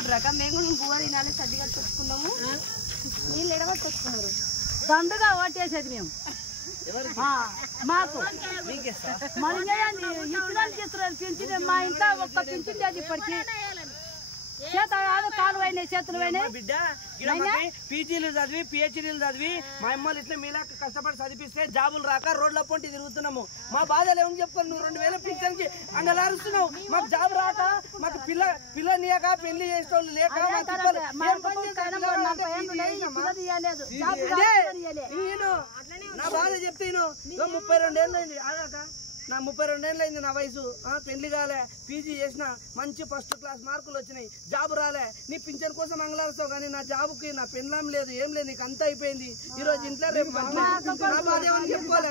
కొట్టుకుంటారాక మేము బువ్వ తినాలి సర్ది కట్టుకొచ్చుకున్నాము నీళ్ళు ఎడగొట్టుకొచ్చుకున్నారు దండుగా ఓటేసేది మేము మాకు మనం చేయండి ఇస్తున్నారు పెంచింది మా ఇంట్లో ఒక్క పెంచింది అది ఇప్పటికి చేత కాలు అయినాయి చేతులు బిడ్డ పీజీలు చదివి పిహెచ్డీలు చదివి మా అమ్మలు ఇట్లా మీలా కష్టపడి చదివిస్తే జాబులు రాక రోడ్ల పొంటి తిరుగుతున్నాము మా బాధలు ఏమని చెప్పుకోవాలి నువ్వు 2000 పింఛన్కి అంగలారుస్తున్నావు మాకు జాబ్ రాక మాకు పిల్లనియక పెళ్లి చేసేవాళ్ళు లేక నా బాధ చెప్తే 32 ఏళ్ళు అయింది ఆగాక నా 32 ఏళ్ళు అయింది నా వయసు పెళ్లి కాలే పీజీ చేసిన మంచి ఫస్ట్ క్లాస్ మార్కులు వచ్చినాయి జాబ్ రాలే నీ పింఛన్ కోసం అంగలారుస్తావు కానీ నా జాబుకి నా పెళ్ళాం లేదు ఏం లేదు నీకు అంతా అయిపోయింది ఈ రోజు ఇంట్లో రేపు నా బాధ ఏమని చెప్పుకోలే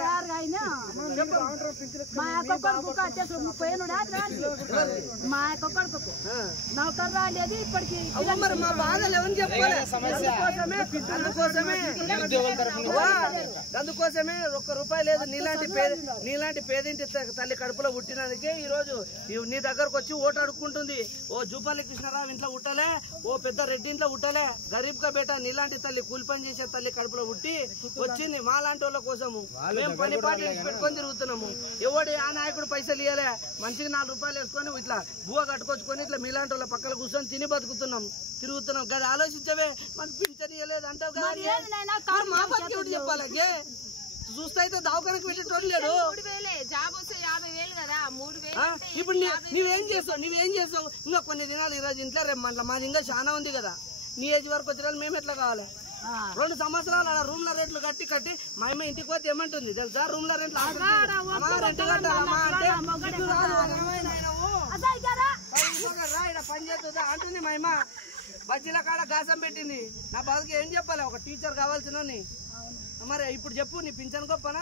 మరి మా బాధలు ఏమని చెప్పుకోలే అందుకోసమే ₹1 లేదు నీలాంటి పేదింటి తల్లి కడుపులో పుట్టినందుకే ఈ రోజు నీ దగ్గరకు వచ్చి ఓటు అడుక్కుంటుంది ఓ జూపల్లి కృష్ణారావు ఇంట్లో ఉట్టలే ఓ పెద్ద రెడ్డి ఇంట్లో ఉట్టలే గరీబ్ కా బేటా నీలాంటి తల్లి కూలి పని చేసే తల్లి కడుపులో పుట్టి వచ్చింది మా లాంటి వాళ్ళ కోసము మేము పని పాటి పెట్టుకొని తిరుగుతున్నాము ఎవడు ఆ నాయకుడు పైసలు ఇవ్వలే మంచిగా ₹4 వేసుకొని ఇట్లా బువ్వ కట్టుకొచ్చుకొని ఇట్లా మీలాంటి వాళ్ళ పక్కన కూర్చొని తిని బతుకుతున్నాం తిరుగుతున్నాం కదా ఆలోచించవే మనకు పింఛన్ ఇవ్వలేదు అంటావు కదా మా పక్క చెప్పాలి చూస్తే అయితే దవాఖానకు వెళ్ళేటోడు లేడు ఇప్పుడు నువ్వేం చేస్తావు ఇంకా కొన్ని దినాలు ఈ రోజు ఇంట్లో రేపు మళ్ళీ మాది ఇంకా చాలా ఉంది కదా నీ ఏజ్ వరకు వచ్చిన మేము ఎట్లా కావాలి 2 సంవత్సరాలు అలా రూమ్ల రేట్లు కట్టి మా అమ్మ ఇంటికి పోతే ఏమంటుంది తెలుసా రూమ్ల రేట్లు రెంట్ కట్టాలమ్మా అంటే పని చేస్తుందా అంటుంది మా అమ్మ బజ్జీల కాడ గాసం పెట్టింది నా బాధకి ఏం చెప్పాలి ఒక టీచర్ కావాల్సిన మరి ఇప్పుడు చెప్పు నీ పింఛన్ గొప్పనా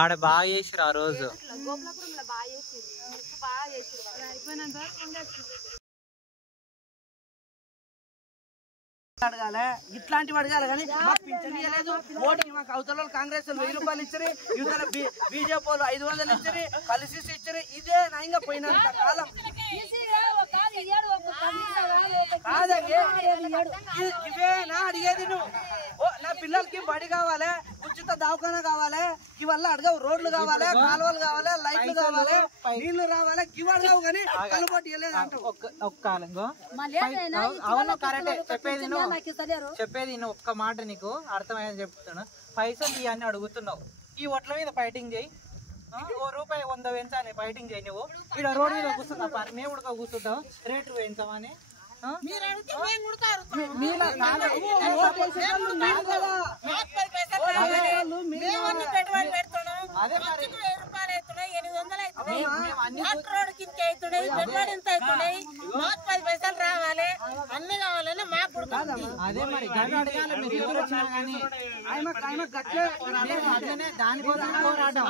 ఆడ బాగా చేసిరు ఆ రోజు అడగాలి ఇట్లాంటివి అడగాలి కానీ మాకు పింఛన్ ఇవ్వలేదు ఓటు మాకు అవతల కాంగ్రెస్ ₹1000 ఇచ్చారు యువతల బీజేపీ వాళ్ళు 500 ఇచ్చారు కలిసి ఇచ్చారు ఇదే నయంగా పోయినంత కాలం ఇవేనా అడిగేది నువ్వు నా పిల్లలకి బడి కావాలి ఉచిత దవాఖానా కావాలి ఇవల్ల అడగవు రోడ్లు కావాలి కాలువలు కావాలి లైట్లు కావాలి నీళ్లు రావాలి ఇవి అడగవు కానీ కలుబొట్టు ఇవ్వలేదు అంటావు అవును కరెక్టే చెప్పేది ఒక్క మాట నీకు అర్థమైంది చెప్తాను పైసలు ఇవన్నీ అడుగుతున్నావు ఈ ఒట్ల మీద ఫైటింగ్ చేయి ₹1 పెంచాలి ఫైటింగ్ చేయి నువ్వు ఇక్కడ రోడ్డు మీద కూర్చున్నా మేము ఉడక కూర్చుంటావు రేటు పెంచామని అన్ని కావాలని మాకు అదే మరి గవి అడగాలి మీరు ఎవరు వచ్చినా కానీ అట్లనే దానికోసం పోరాటం.